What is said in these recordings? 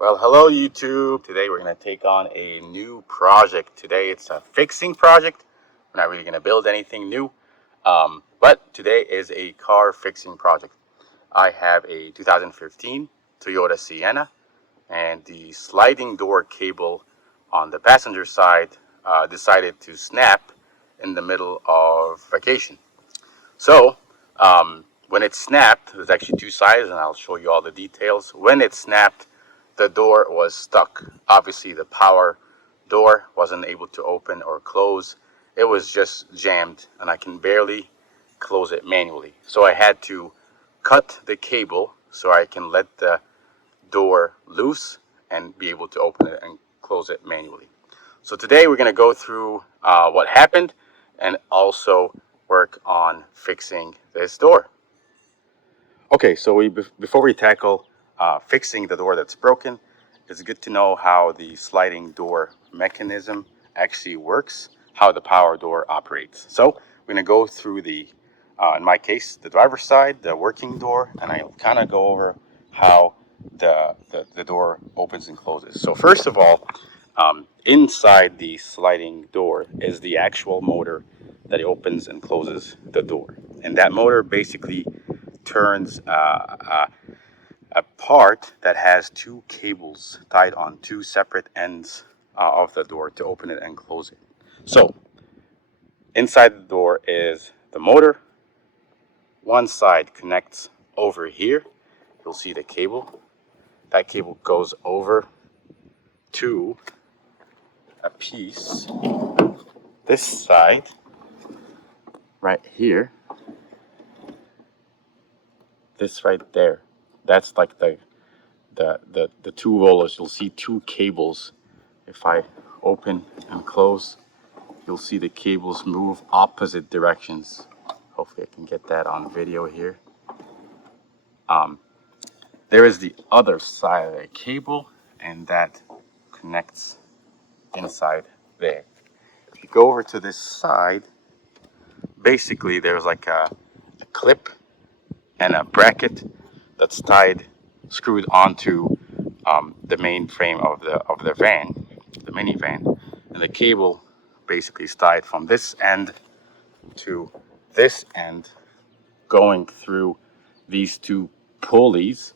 Well, hello YouTube. Today we're going to take on a new project. Today it's a fixing project. We're not really going to build anything new, but today is a car fixing project. I have a 2015 Toyota Sienna, and the sliding door cable on the passenger side decided to snap in the middle of vacation. So when it snapped, there's actually two sides, and I'll show you all the details. When it snapped, the door was stuck. Obviously, the power door wasn't able to open or close. It was just jammed, and I can barely close it manually. So I had to cut the cable so I can let the door loose and be able to open it and close it manually. So today we're going to go through what happened and also work on fixing this door. Okay, so before we tackle fixing the door that's broken, it's good to know how the sliding door mechanism actually works, how the power door operates. So we're going to go through in my case, the driver's side, the working door, and I'll kind of go over how the door opens and closes. So first of all, inside the sliding door is the actual motor that opens and closes the door. And that motor basically turns a part that has two cables tied on two separate ends of the door to open it and close it. So inside the door is the motor. One side connects over here. You'll see the cable. That cable goes over to a piece this side right here. This right there. That's like the two rollers. You'll see two cables. If I open and close, you'll see the cables move opposite directions. Hopefully I can get that on video here. There is the other side of the cable, and that connects inside there. If you go over to this side, basically there's like a clip and a bracket that's screwed onto the main frame of the van, the minivan, and the cable basically is tied from this end to this end, going through these two pulleys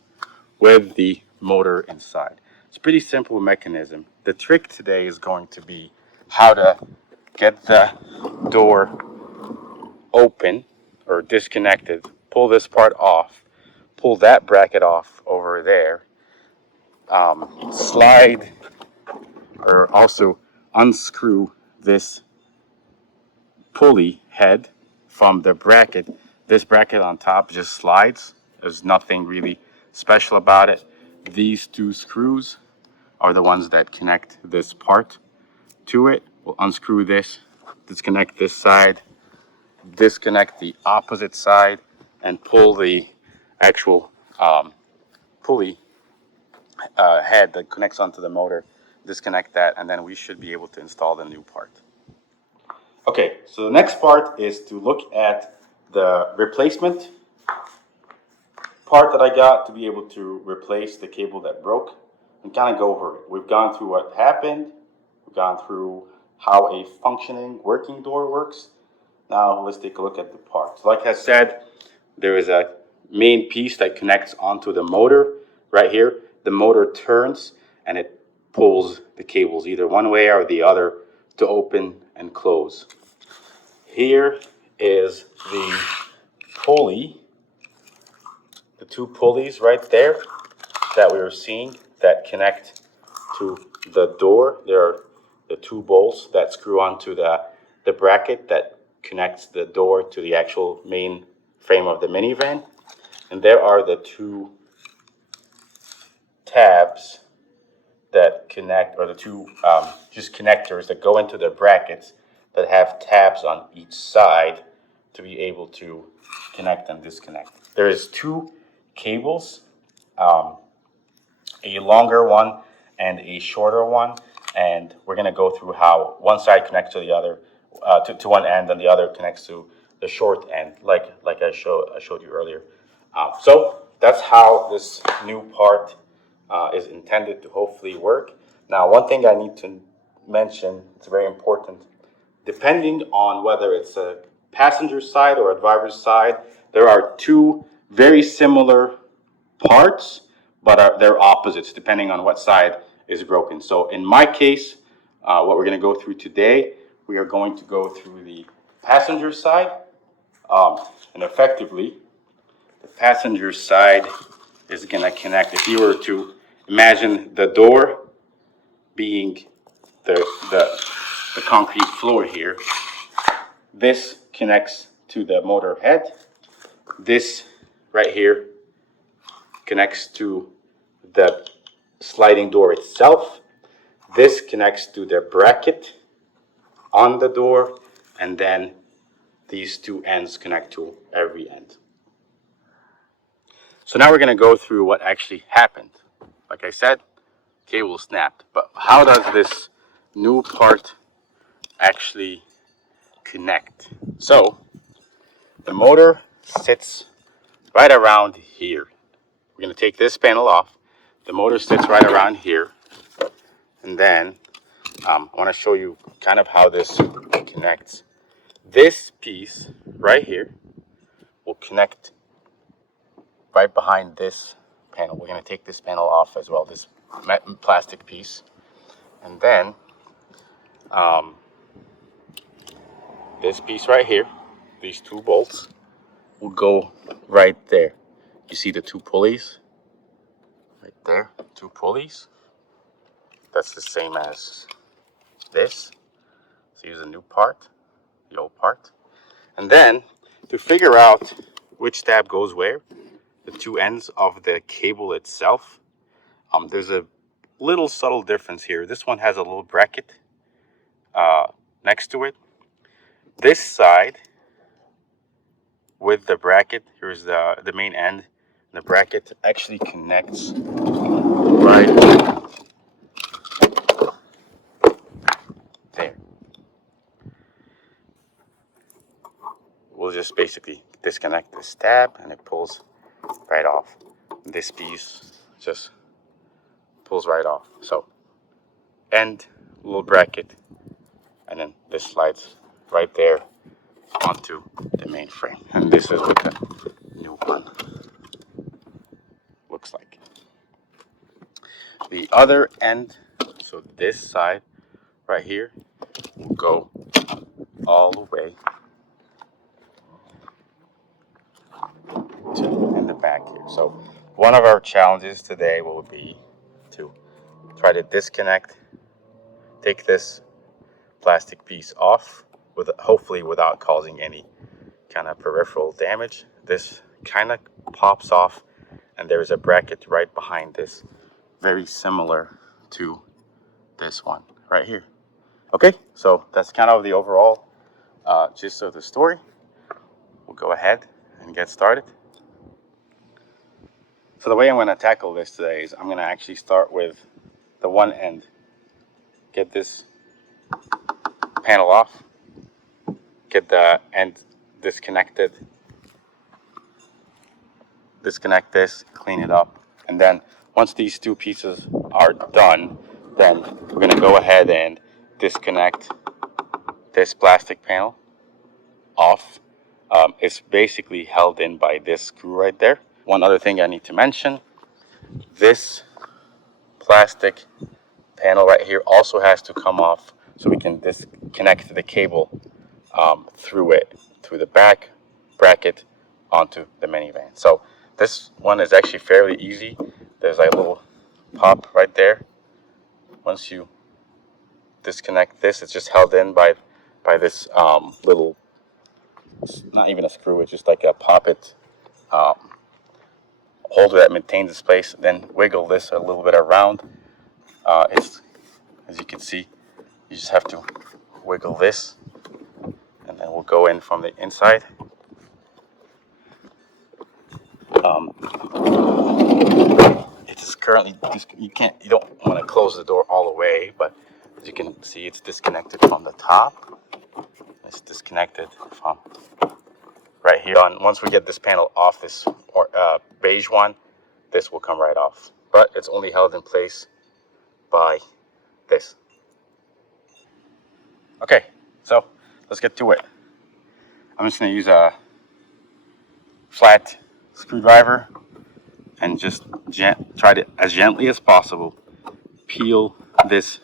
with the motor inside. It's a pretty simple mechanism. The trick today is going to be how to get the door open or disconnected, pull this part off, pull that bracket off over there, slide or also unscrew this pulley head from the bracket. This bracket on top just slides. There's nothing really special about it. These two screws are the ones that connect this part to it. We'll unscrew this, disconnect this side, disconnect the opposite side, and pull the actual pulley head that connects onto the motor, disconnect that, and then we should be able to install the new part. Okay, so the next part is to look at the replacement part that I got to be able to replace the cable that broke and kind of go over it. We've gone through what happened. We've gone through how a functioning working door works. Now let's take a look at the parts. Like I said, there is a main piece that connects onto the motor right here. The motor turns and it pulls the cables either one way or the other to open and close. Here is the pulley, the two pulleys right there that we were seeing that connect to the door. There are the two bolts that screw onto the bracket that connects the door to the actual main frame of the minivan. And there are the two tabs that connect, or the two just connectors that go into the brackets that have tabs on each side to be able to connect and disconnect. There is two cables, a longer one and a shorter one, and we're going to go through how one side connects to the other, to one end, and the other connects to the short end, like I showed you earlier. So that's how this new part is intended to hopefully work. Now, one thing I need to mention, it's very important, depending on whether it's a passenger side or a driver's side, there are two very similar parts, but they're opposites depending on what side is broken. So in my case, what we're going to go through today, we are going to go through the passenger side, and effectively, the passenger side is going to connect. If you were to imagine the door being the concrete floor here, this connects to the motor head. This right here connects to the sliding door itself. This connects to the bracket on the door, and then these two ends connect to every end. So now we're going to go through what actually happened. Like I said, cable snapped, but how does this new part actually connect? So the motor sits right around here. We're going to take this panel off. The motor sits right around here, and then I want to show you kind of how this connects. This piece right here will connect right behind this panel. We're going to take this panel off as well, this plastic piece. And then this piece right here, these two bolts, will go right there. You see the two pulleys? Right there, two pulleys. That's the same as this. So use a new part, the old part. And then to figure out which tab goes where, the two ends of the cable itself, there's a little subtle difference here. This one has a little bracket next to it. This side with the bracket, here's the main end. The bracket actually connects right there. We'll just basically disconnect this tab and it pulls right off. This piece just pulls right off. So end, little bracket, and then this slides right there onto the main frame. And this is what the new one looks like. The other end, so this side right here, will go all the way to in the back here. So one of our challenges today will be to try to disconnect, take this plastic piece off, with hopefully without causing any kind of peripheral damage. This kind of pops off, and there's a bracket right behind this, very similar to this one right here. Okay, so that's kind of the overall gist of the story. We'll go ahead and get started. So the way I'm going to tackle this today is I'm going to actually start with the one end. Get this panel off, get the end disconnected, disconnect this, clean it up, and then once these two pieces are done, then we're going to go ahead and disconnect this plastic panel off. It's basically held in by this screw right there. One other thing I need to mention, this plastic panel right here also has to come off so we can disconnect the cable through it, through the back bracket onto the minivan. So this one is actually fairly easy. There's a little pop right there. Once you disconnect this, it's just held in by this little, not even a screw, it's just like a poppet holder that maintains this place. Then wiggle this a little bit around. It's, as you can see, you just have to wiggle this, and then we'll go in from the inside. It's currently you don't want to close the door all the way, but as you can see, it's disconnected from the top. It's disconnected from right here on. Once we get this panel off, this beige one, this will come right off. but it's only held in place by this. Okay, so let's get to it. I'm just going to use a flat screwdriver and just try to, as gently as possible, peel this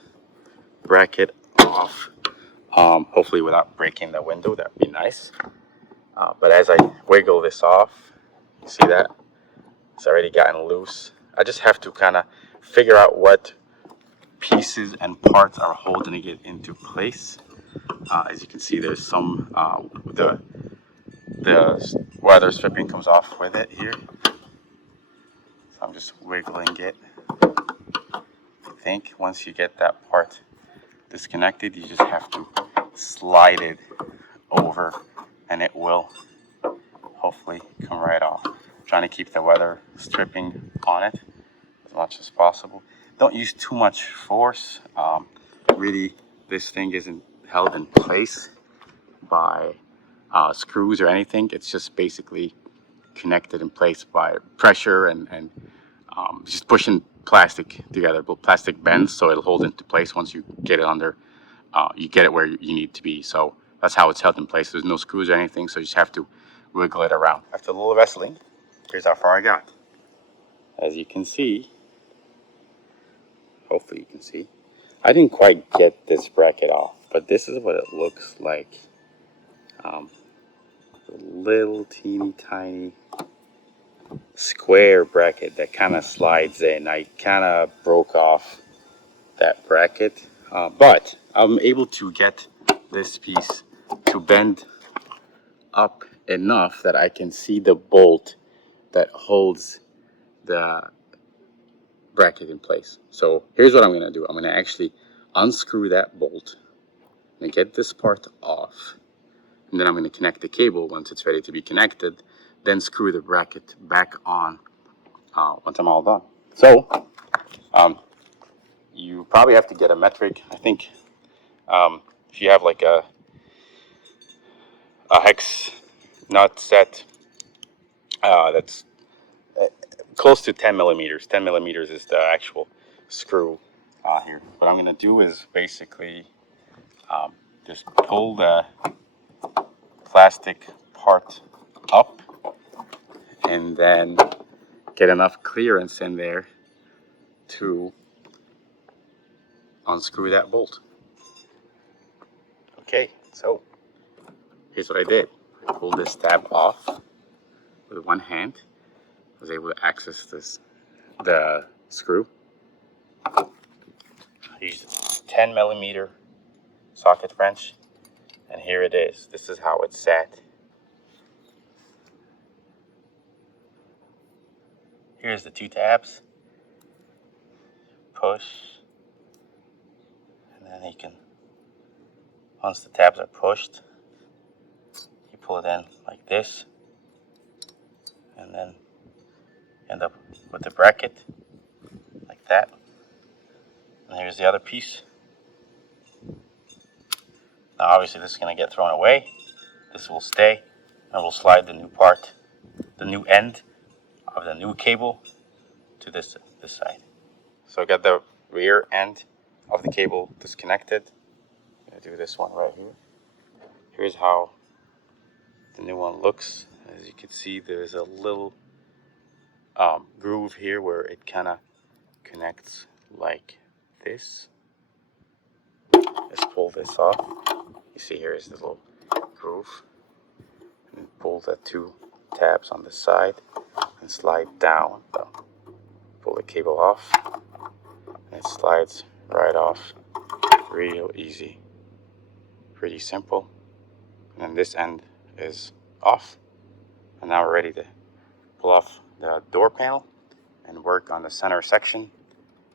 bracket off. Hopefully without breaking the window, that would be nice. But as I wiggle this off, you see that? It's already gotten loose. I just have to kind of figure out what pieces and parts are holding it into place. As you can see, there's some, the weather stripping comes off with it here. So I'm just wiggling it. I think once you get that part disconnected, you just have to slide it over and it will hopefully come right off. I'm trying to keep the weather stripping on it as much as possible. Don't use too much force. Really, this thing isn't held in place by screws or anything. It's just basically connected in place by pressure and just pushing plastic together. But plastic bends, so it'll hold into place once you get it under. You get it where you need to be. So that's how it's held in place. There's no screws or anything, so you just have to wiggle it around. After a little wrestling, here's how far I got. As you can see, hopefully you can see, I didn't quite get this bracket off, but this is what it looks like. A little teeny tiny square bracket that kind of slides in. I kind of broke off that bracket, but I'm able to get this piece to bend up enough that I can see the bolt that holds the bracket in place. So here's what I'm going to do. I'm going to actually unscrew that bolt and get this part off, and then I'm going to connect the cable once it's ready to be connected, then screw the bracket back on once I'm all done. So you probably have to get a metric. I think if you have like a hex nut set that's close to 10 millimeters. 10 millimeters is the actual screw here. What I'm going to do is basically just pull the plastic part up and then get enough clearance in there to unscrew that bolt. Okay, so here's what I did. I pulled this tab off with one hand. I was able to access the screw. I used a 10 millimeter socket wrench, and here it is. This is how it's set. Here's the two tabs. Push, and then you can, once the tabs are pushed, you pull it in like this, and then end up with the bracket like that. And here's the other piece. Now obviously this is going to get thrown away. This will stay, and we'll slide the new part, the new end of the new cable to this side. So I got the rear end of the cable disconnected. I'm going to do this one right here. Here's how the new one looks. As you can see, there's a little groove here where it kind of connects like this. Let's pull this off. You see here is the little groove. And pull the two tabs on the side and slide down. So pull the cable off, and it slides right off. Real easy. Pretty simple. And then this end is off. And now we're ready to pull off the door panel and work on the center section,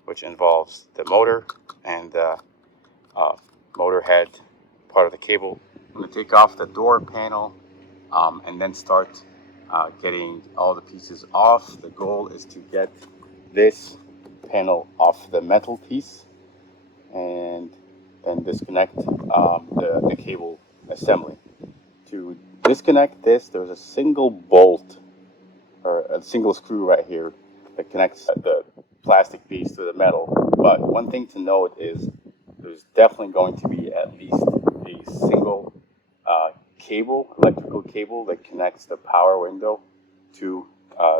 which involves the motor and the motor head part of the cable. I'm going to take off the door panel and then start getting all the pieces off. The goal is to get this panel off the metal piece and then disconnect the cable assembly. To disconnect this, there's a single bolt or a single screw right here that connects the plastic piece to the metal. But one thing to note is there's definitely going to be at least a single cable, electrical cable that connects the power window to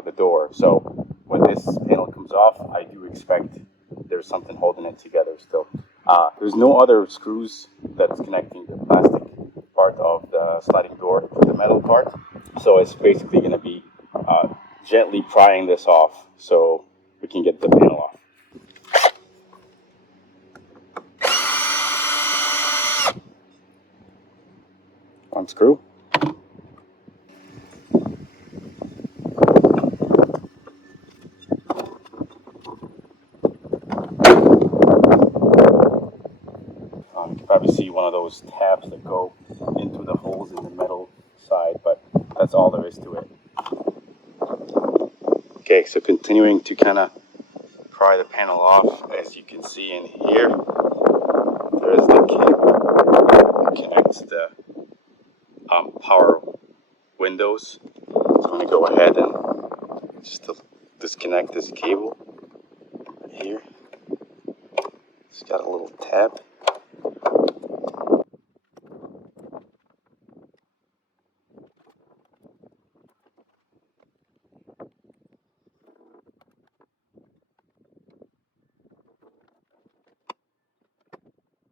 the door. So when this panel comes off, I do expect there's something holding it together still. There's no other screws that's connecting the plastic part of the sliding door to the metal part. So it's basically going to be gently prying this off so we can get the panel off. Unscrew. You can probably see one of those tabs that go into the holes in the metal side, but that's all there is to it. Okay, so continuing to kind of pry the panel off, as you can see in here, there's the cable that connects the power windows. So I'm going to go ahead and just disconnect this cable right here. It's got a little tab.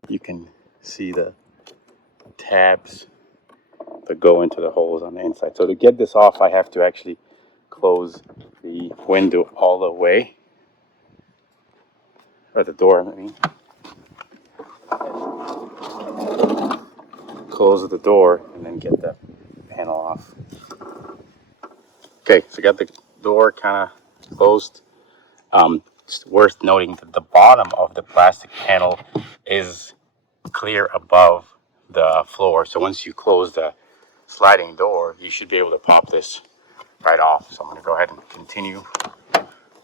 You can see the tabs that go into the holes on the inside. So to get this off, I have to actually close the window all the way, or the door, I mean. Close the door and then get the panel off. Okay, so I got the door kind of closed. It's worth noting that the bottom of the plastic panel is clear above the floor. So once you close the sliding door, you should be able to pop this right off. So I'm going to go ahead and continue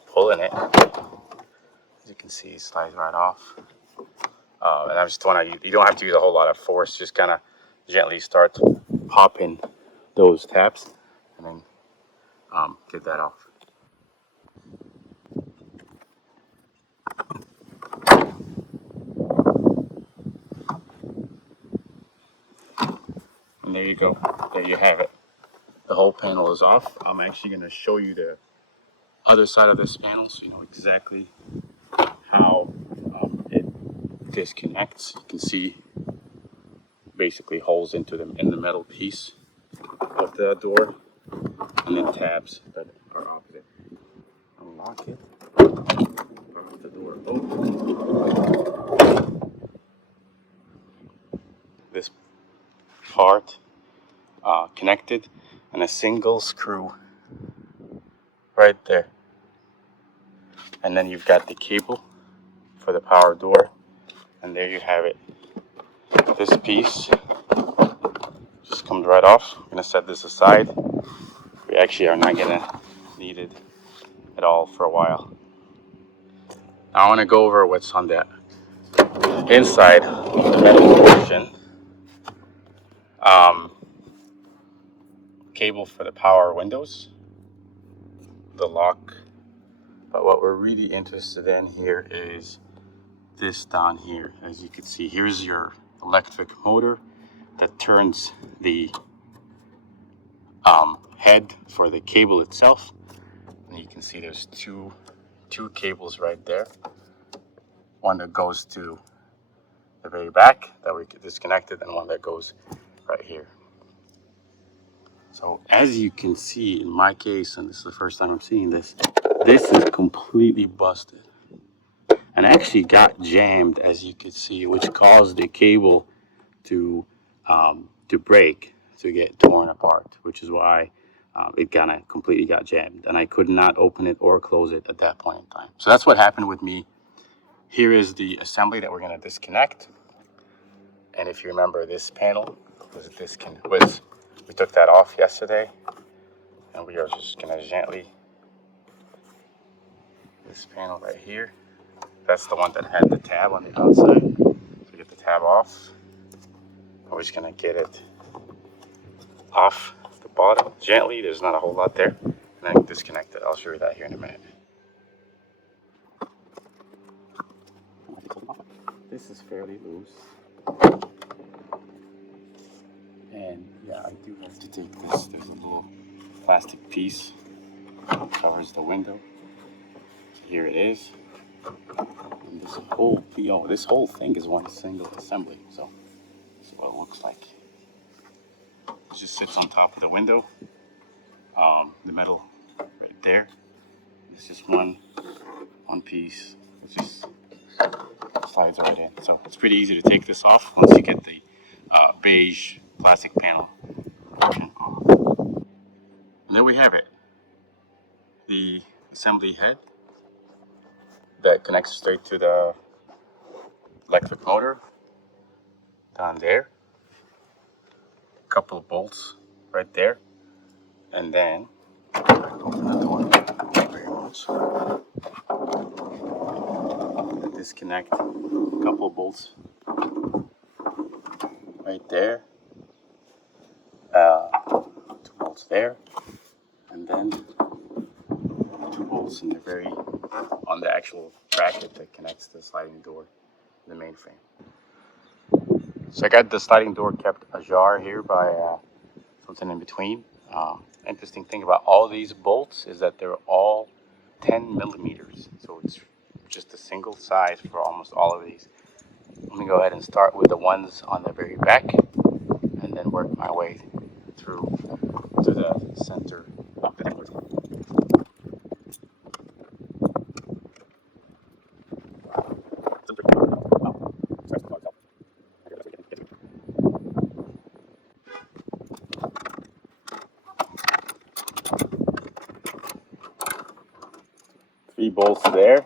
pulling it. As you can see, it slides right off. And I just want to, you don't have to use a whole lot of force, just kind of gently start popping those tabs and then get that off. And there you go. There you have it. The whole panel is off. I'm actually going to show you the other side of this panel so you know exactly how it disconnects. You can see basically holes into them in the metal piece of the door, and then tabs that are opposite. Unlock it. Pop the door open. This part connected, and a single screw right there. And then you've got the cable for the power door, and there you have it. This piece just comes right off. I'm gonna set this aside. We actually are not gonna need it at all for a while. Now I want to go over what's on the inside of the metal portion. Cable for the power windows, the lock. But what we're really interested in here is this down here. As you can see, here's your electric motor that turns the head for the cable itself. And you can see there's two cables right there. One that goes to the very back that we disconnected, and one that goes right here. So as you can see in my case, and this is the first time I'm seeing this, this is completely busted and actually got jammed, as you can see, which caused the cable to break, to get torn apart, which is why it kind of completely got jammed, and I could not open it or close it at that point in time. So that's what happened with me. Here is the assembly that we're going to disconnect. And if you remember, this panel was we took that off yesterday, and we are just going to gently, this panel right here, that's the one that had the tab on the outside. So get the tab off. We're just going to get it off the bottom gently. There's not a whole lot there. And then disconnect it. I'll show you that here in a minute. this is fairly loose. And yeah, I do have to take this. There's a little plastic piece that covers the window. Here it is. And this whole thing is one single assembly. So this is what it looks like. It just sits on top of the window. The metal right there. It's just one piece. It just slides right in. So it's pretty easy to take this off once you get the beige plastic panel off. And there we have it. The assembly head that connects straight to the electric motor down there. A couple of bolts right there. And then open the door very much. Disconnect a couple of bolts right there. 2 bolts there. And then 2 bolts in on the actual bracket that connects the sliding door to the main frame. So I got the sliding door kept ajar here by something in between. Interesting thing about all these bolts is that they're all 10 millimeters. So it's just a single size for almost all of these. Let me go ahead and start with the ones on the very back and then work my way through to the center of the network. 3 bolts there.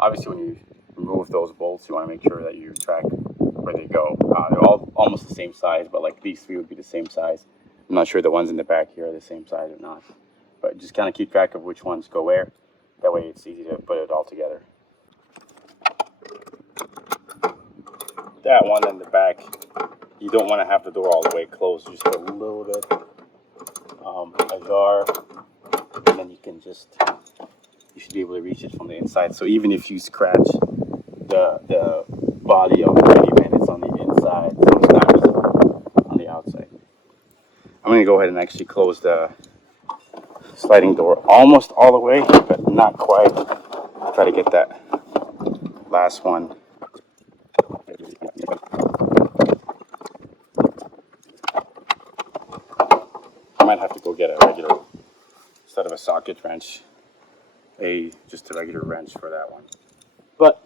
Obviously, when you remove those bolts, you want to make sure that you track where they go. They're all almost the same size, but like these 3 would be the same size. I'm not sure the ones in the back here are the same size or not. But just kind of keep track of which ones go where. That way it's easy to put it all together. That one in the back, you don't want to have the door all the way closed, just a little bit ajar, and then you should be able to reach it from the inside. So even if you scratch the body of the minivan, it's on the inside, so it's not visible on the outside. I'm going to go ahead and actually close the sliding door almost all the way, but not quite. Try to get that last one. I might have to go get a regular, instead of a socket wrench, just a regular wrench for that one. But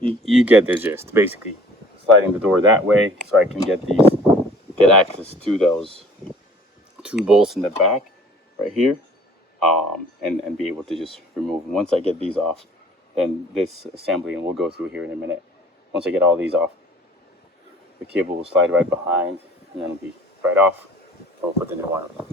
you get the gist. Basically, sliding the door that way so I can get access to those 2 bolts in the back right here, and be able to just remove them. Once I get these off, then this assembly, and we'll go through here in a minute. Once I get all these off, the cable will slide right behind, and then it'll be right off. We'll put the new one right on.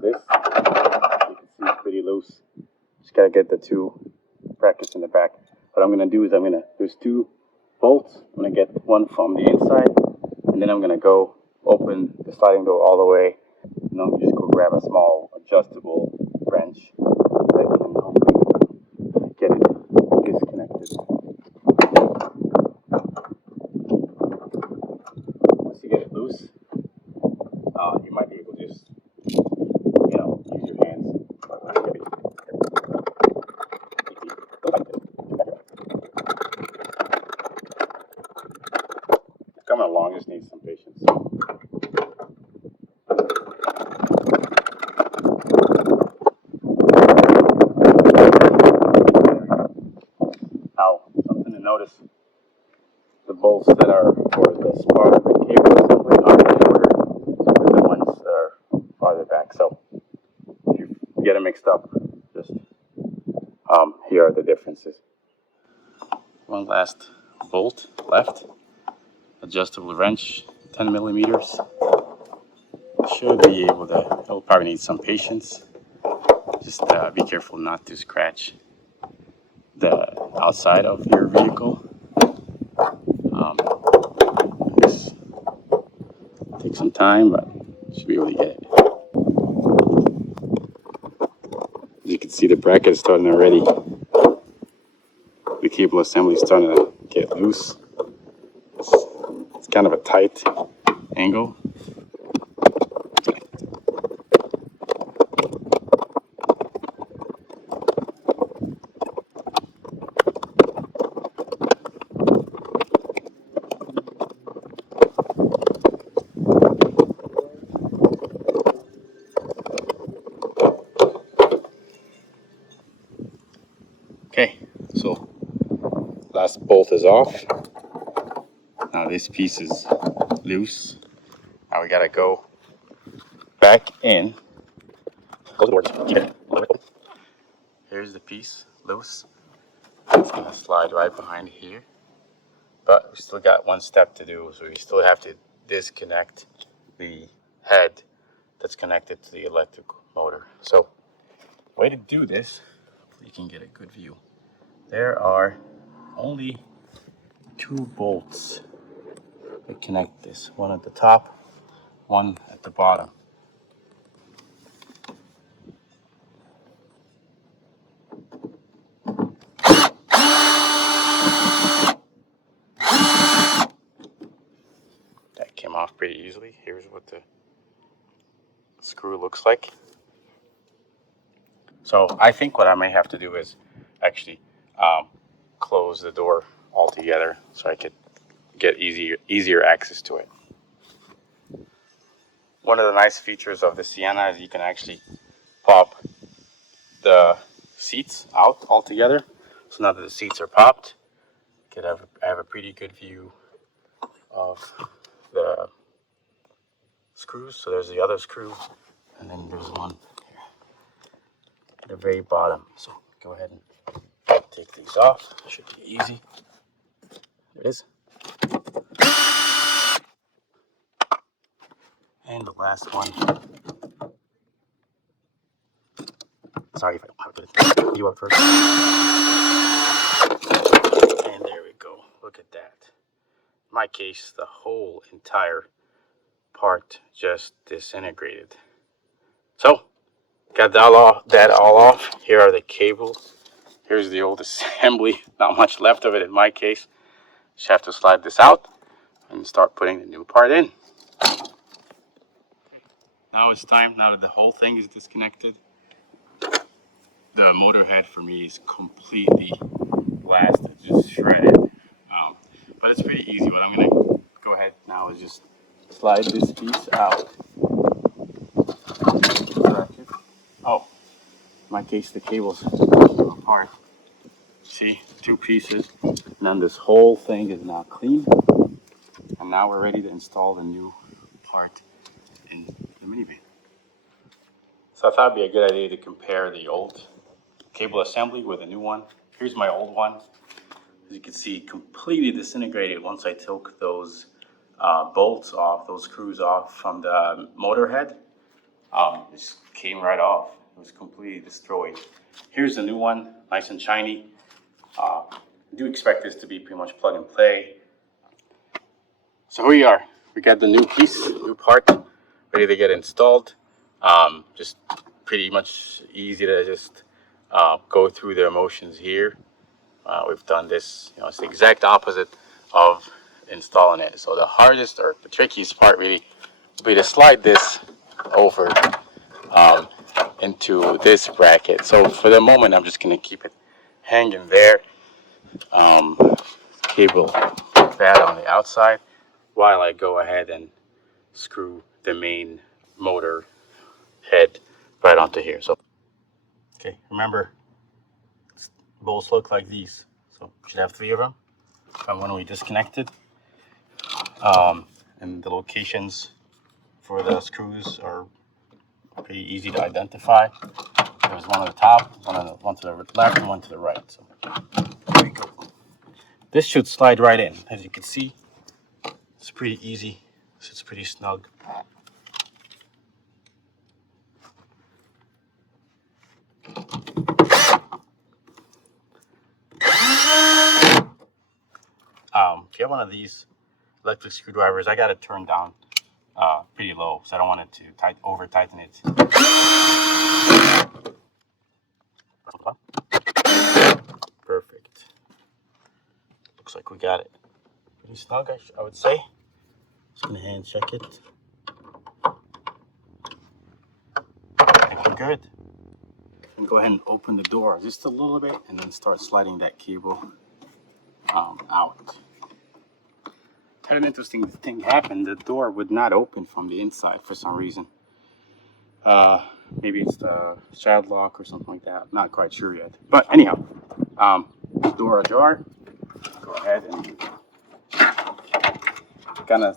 This, you can see, it's pretty loose. Just gotta get the 2 brackets in the back. What I'm gonna do is there's 2 bolts. I'm gonna get one from the inside, and then I'm gonna go open the sliding door all the way, and I'm just go grab a small adjustable wrench that can hopefully get it disconnected. Once you get it loose, you might be able to just use your hands. Coming along, just needs some patience. Now, something to notice, the bolts that are for this part of the cable assembly are shorter than the ones that are farther back. So if you get them mixed up, just here are the differences. One last bolt left. Adjustable wrench, 10 millimeters. should be able to, it'll probably need some patience. Just be careful not to scratch the outside of your vehicle. Just take some time, but you should be able to get it. As you can see, the bracket is starting already. The cable assembly is starting to get loose. It's kind of a tight angle. Okay, so last bolt is off. Now this piece is loose. Now we gotta go back in. Close the door, just keep it a little bit. Here's the piece loose. It's gonna slide right behind here. But we still got one step to do, so we still have to disconnect the head that's connected to the electric motor. So the way to do this, you can get a good view. There are only 2 bolts that connect this. One at the top, one at the bottom. That came off pretty easily. Here's what the screw looks like. So I think what I may have to do is actually close the door altogether so I could get easier access to it. One of the nice features of the Sienna is you can actually pop the seats out altogether. So now that the seats are popped, you could have a pretty good view of the screws. So there's the other screw, and then there's one here at the very bottom. So go ahead and take these off. Should be easy. There it is. And the last one. Sorry if I don't have to you up first. And there we go. Look at that. In my case, the whole entire part just disintegrated. So, got that all off. Here are the cables. Here's the old assembly. Not much left of it in my case. Just have to slide this out and start putting the new part in. Now it's time, now that the whole thing is disconnected. The motor head for me is completely blasted, just shredded. But it's pretty easy. What I'm going to go ahead now is just slide this piece out. Oh, in my case, the cables are apart. See, 2 pieces. And then this whole thing is now clean. And now we're ready to install the new part in the minivan. So I thought it'd be a good idea to compare the old cable assembly with a new one. Here's my old one. As you can see, completely disintegrated once I took those bolts off, those screws off from the motor head. Just came right off. It was completely destroyed. Here's the new one, nice and shiny. I do expect this to be pretty much plug and play. So here we are. We got the new piece, new part, ready to get installed. Just pretty much easy to just go through the motions here. We've done this, it's the exact opposite of installing it. So the hardest or the trickiest part really will be to slide this over into this bracket. So for the moment, I'm just going to keep it hanging there. Cable pad on the outside while I go ahead and screw the main motor head right onto here. So, okay, remember, bolts look like these. So we should have 3 of them from when we disconnected. And the locations for the screws are pretty easy to identify. There's one on the top, one to the left, and one to the right. So there we go. This should slide right in. As you can see, it's pretty easy. It's pretty snug. one of these electric screwdrivers. I got it turned down pretty low, so I don't want it to over tighten it. Perfect. Looks like we got it pretty snug, I would say. Just gonna hand check it. I think we're good. And go ahead and open the door just a little bit and then start sliding that cable out. Had an interesting thing happen. The door would not open from the inside for some reason. Maybe it's the child lock or something like that. Not quite sure yet. But anyhow, door ajar. Go ahead and kind of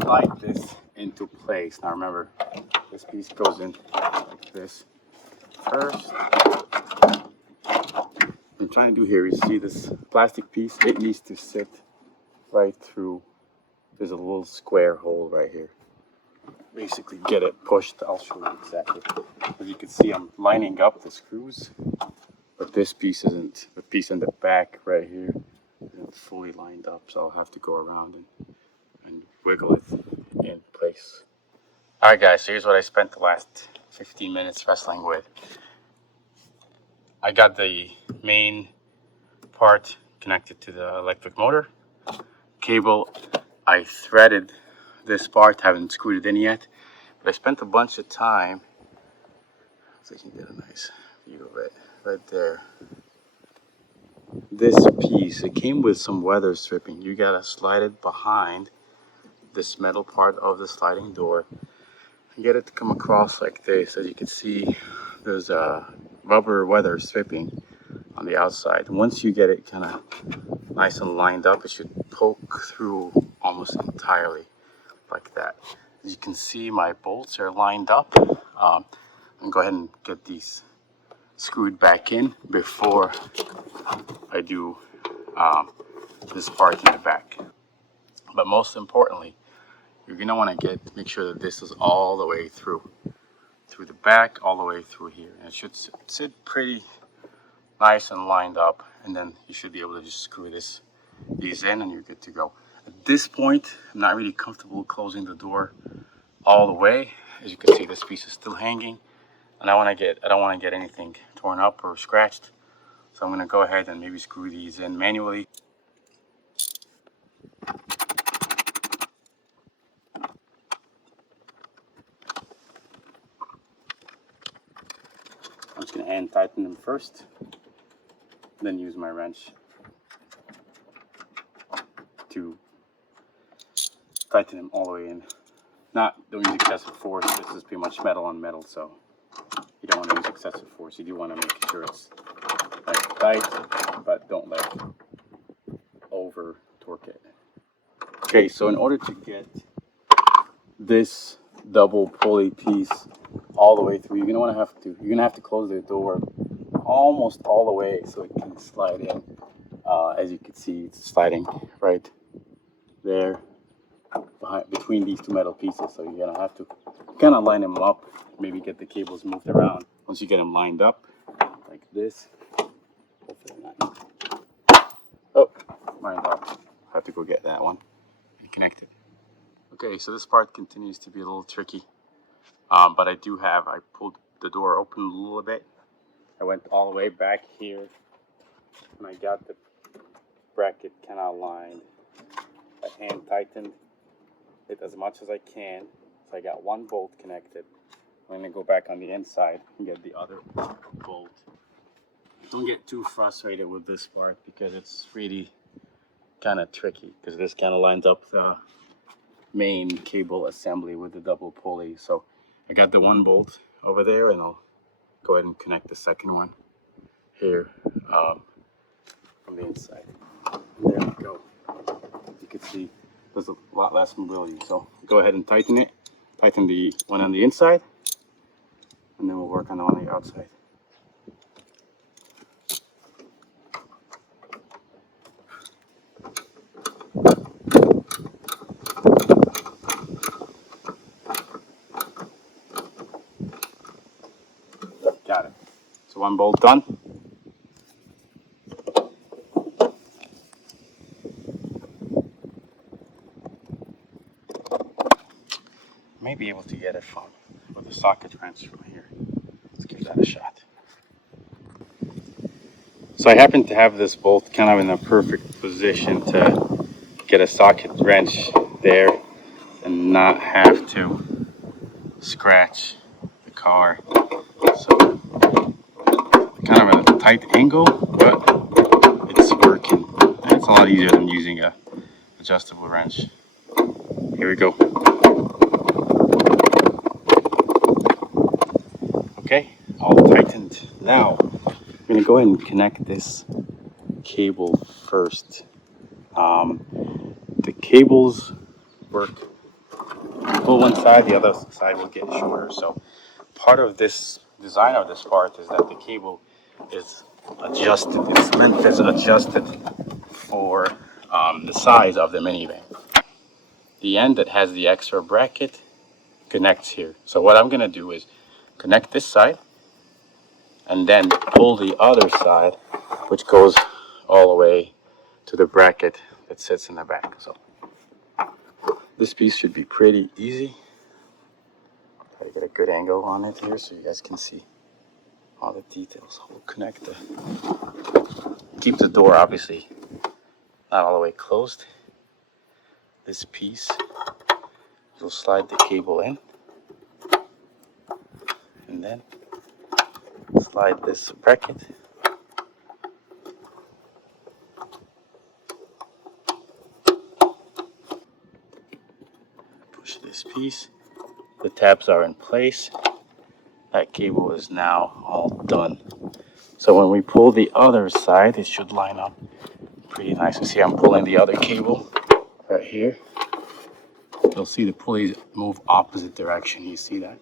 slide this into place. Now remember, this piece goes in like this first. What I'm trying to do here is, see this plastic piece? It needs to sit right through. There's a little square hole right here. Basically get it pushed. I'll show you exactly. As you can see, I'm lining up the screws, but this piece isn't. The piece in the back right here isn't fully lined up, so I'll have to go around and wiggle it in place. Alright guys, so here's what I spent the last 15 minutes wrestling with. I got the main part connected to the electric motor cable. I threaded this part, haven't screwed it in yet, but I spent a bunch of time, so you can get a nice view of it right there. This piece, it came with some weather stripping. You gotta slide it behind this metal part of the sliding door and get it to come across like this. As you can see, there's a rubber weather stripping on the outside. Once you get it kind of nice and lined up, it should poke through almost entirely like that. As you can see, my bolts are lined up. I'm gonna go ahead and get these screwed back in before I do this part in the back. But most importantly, you're gonna want to make sure that this is all the way through the back, all the way through here, and it should sit pretty nice and lined up, and then you should be able to just screw these in and you're good to go. At this point, I'm not really comfortable closing the door all the way. As you can see, this piece is still hanging, and I don't want to get anything torn up or scratched, so I'm going to go ahead and maybe screw these in manually. I'm just going to hand tighten them first, then use my wrench to tighten them all the way in. Don't use excessive force. This is pretty much metal on metal, so you don't want to use excessive force. You do want to make sure it's nice and tight, but don't let over torque it. Okay, so in order to get this double pulley piece all the way through, you're gonna have to close the door almost all the way so it can slide in. As you can see, it's sliding right there between these two metal pieces. So you're gonna have to kind of line them up, maybe get the cables moved around. Once you get them lined up like this, hopefully not. Oh, lined up. I have to go get that one and connect it. Okay, so this part continues to be a little tricky, but I pulled the door open a little bit. I went all the way back here and I got the bracket kind of aligned. I hand tightened it as much as I can. So I got one bolt connected. I'm going to go back on the inside and get the other bolt. Don't get too frustrated with this part because it's really kind of tricky, because this kind of lines up the main cable assembly with the double pulley. So I got the one bolt over there, and I'll go ahead and connect the second one here from the inside. There we go. You can see there's a lot less mobility. So go ahead and tighten it. Tighten the one on the inside, and then we'll work on the one on the outside. Got it. So one bolt done. may be able to get it from with a socket wrench from here. Let's give that a shot. So I happen to have this bolt kind of in a perfect position to get a socket wrench there and not have to scratch the car. So kind of at a tight angle, but it's working. And it's a lot easier than using a adjustable wrench. Here we go. Okay, all tightened. Now I'm gonna go ahead and connect this cable first. The cables work. Pull one side, the other side will get shorter. So part of this design of this part is that the cable is adjusted. It's meant as adjusted for the size of the minivan. The end that has the extra bracket connects here. So what I'm gonna do is connect this side and then pull the other side, which goes all the way to the bracket that sits in the back. So this piece should be pretty easy. Try to get a good angle on it here so you guys can see all the details. We'll connect keep the door obviously not all the way closed. This piece, you'll slide the cable in and then slide this bracket. Push this piece. The tabs are in place. That cable is now all done. So when we pull the other side, it should line up pretty nice. You see I'm pulling the other cable right here. You'll see the pulleys move opposite direction. You see that?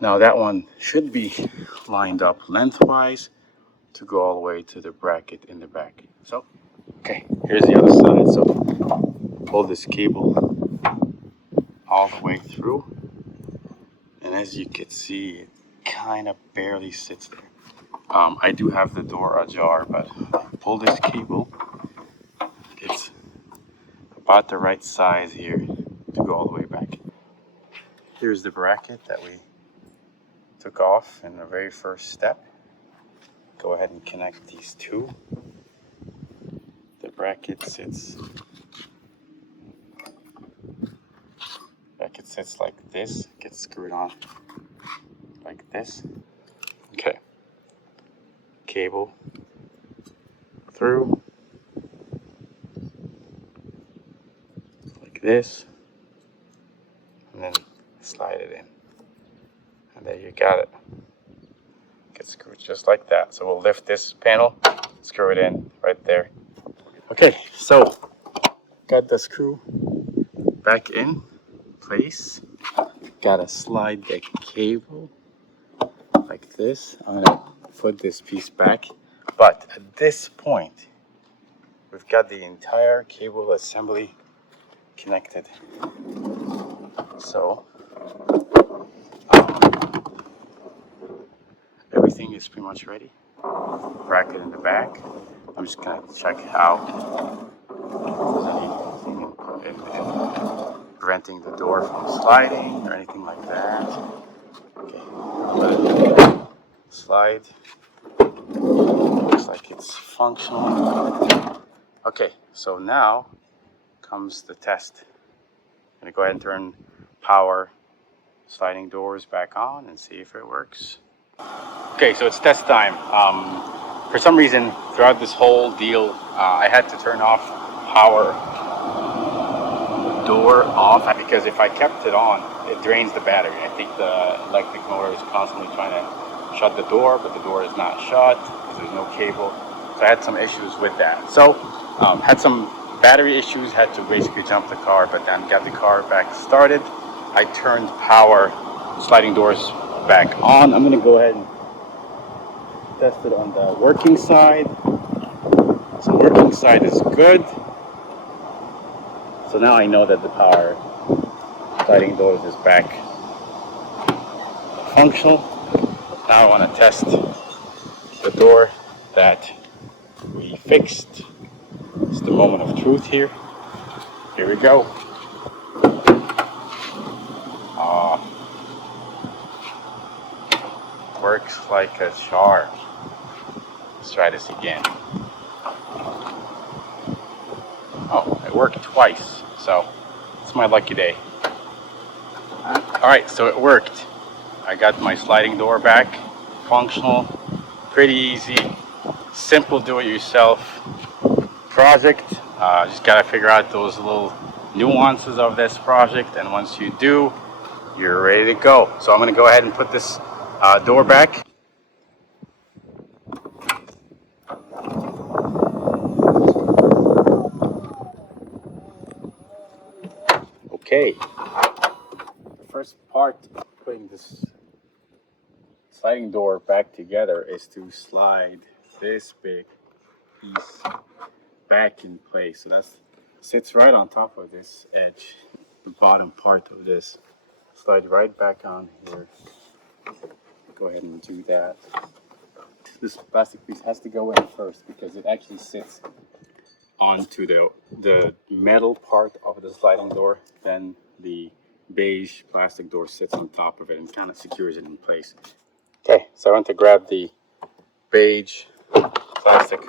Now that one should be lined up lengthwise to go all the way to the bracket in the back. So, okay, here's the other side. So pull this cable all the way through. And as you can see, it kind of barely sits there. I do have the door ajar, but pull this cable. It's about the right size here to go all the way back. Here's the bracket that we took off in the very first step. Go ahead and connect these two. The bracket sits like this, gets screwed on like this. Okay. Cable through like this, and then slide it in, and there you got it. Gets screwed just like that. So we'll lift this panel, screw it in right there. Okay, so got the screw back in place. Gotta slide the cable like this. I'm gonna put this piece back, but at this point we've got the entire cable assembly connected. So everything is pretty much ready. Bracket in the back. I'm just gonna check out if there's anything preventing the door from sliding or anything like that. Okay, let it slide. Looks like it's functional. Okay, so now comes the test. I'm gonna go ahead and turn power sliding doors back on and see if it works. Okay, so it's test time. For some reason, throughout this whole deal, I had to turn off power door off because if I kept it on, it drains the battery. I think the electric motor is constantly trying to shut the door, but the door is not shut because there's no cable. So I had some issues with that. So had some battery issues, had to basically jump the car, but then got the car back started. I turned power sliding doors back on. I'm going to go ahead and test it on the working side. So working side is good. So now I know that the power sliding doors is back functional. Now I want to test the door that we fixed. It's the moment of truth here. Here we go. because sharp. Let's try this again. Oh, it worked twice, so it's my lucky day. Alright, so it worked. I got my sliding door back, functional, pretty easy, simple do-it-yourself project. Just gotta figure out those little nuances of this project, and once you do, you're ready to go. So I'm gonna go ahead and put this door back. Okay, the first part of putting this sliding door back together is to slide this big piece back in place. So that sits right on top of this edge, the bottom part of this. Slide right back on here. Go ahead and do that. This plastic piece has to go in first because it actually sits onto the metal part of the sliding door. Then the beige plastic door sits on top of it and kind of secures it in place. Okay, so I want to grab the beige plastic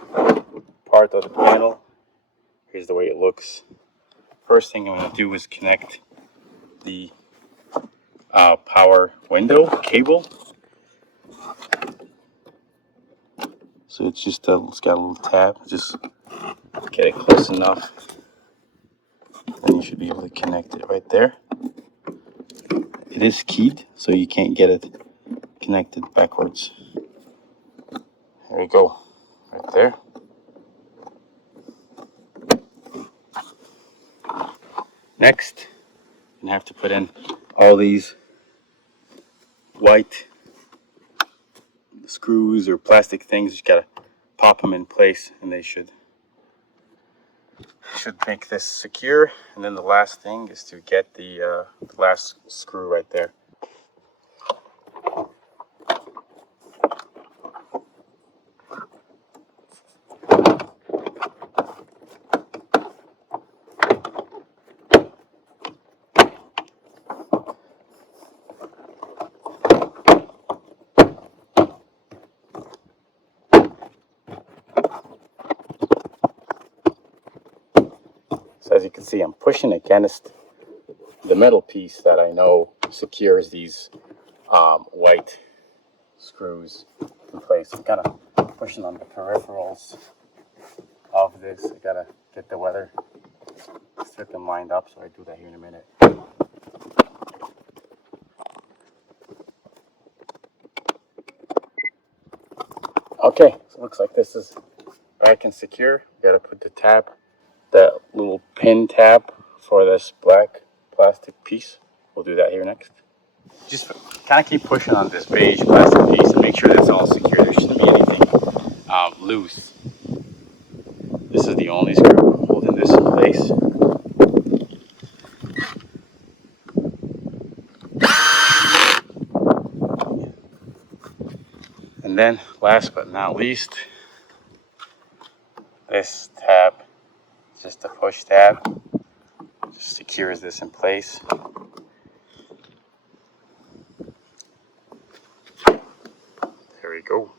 part of the panel. Here's the way it looks. First thing I'm going to do is connect the power window cable. So it's just it's got a little tab. Just get it close enough, then you should be able to connect it right there. It is keyed, so you can't get it connected backwards. There we go, right there. Next, I'm gonna have to put in all these white screws or plastic things. You just gotta pop them in place, and they should make this secure. And then the last thing is to get the last screw right there. So as you can see, I'm pushing against the metal piece that I know secures these white screws in place. I'm kind of pushing on the peripherals of this. I gotta get the weather strip them lined up, so I do that here in a minute. Okay, so it looks like this is back and secure. Gotta put the tab, that little pin tab for this black plastic piece. We'll do that here next. Just kind of keep pushing on this beige plastic piece and make sure that's all secure. There shouldn't be anything loose. This is the only screw holding this in place. And then last but not least, this tab, just a push tab, just secures this in place. There we go.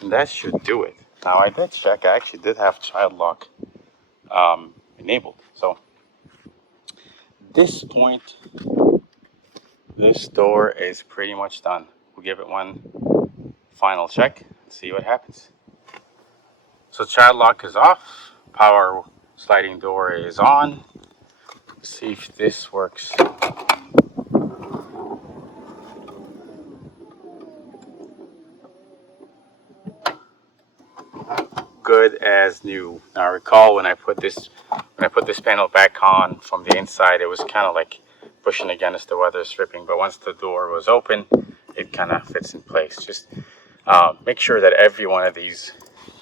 And that should do it. Now I did check, I actually did have child lock enabled. So at this point, this door is pretty much done. We'll give it one final check and see what happens. So child lock is off, power sliding door is on. Let's see if this works. Good as new. Now recall when I put this panel back on from the inside, it was kind of like pushing against the weather stripping, but once the door was open, it kind of fits in place. Just make sure that every one of these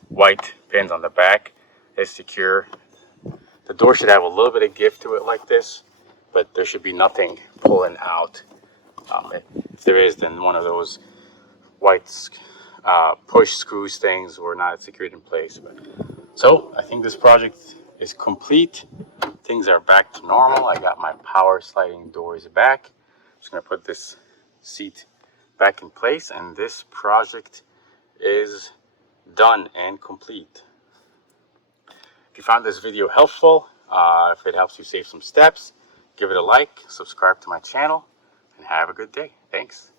white pins on the back is secure. The door should have a little bit of give to it like this, but there should be nothing pulling out. If there is, then one of those white push screws things were not secured in place. So I think this project is complete. Things are back to normal. I got my power sliding doors back. I'm just gonna put this seat back in place, and this project is done and complete. If you found this video helpful, if it helps you save some steps, give it a like, subscribe to my channel, and have a good day. Thanks.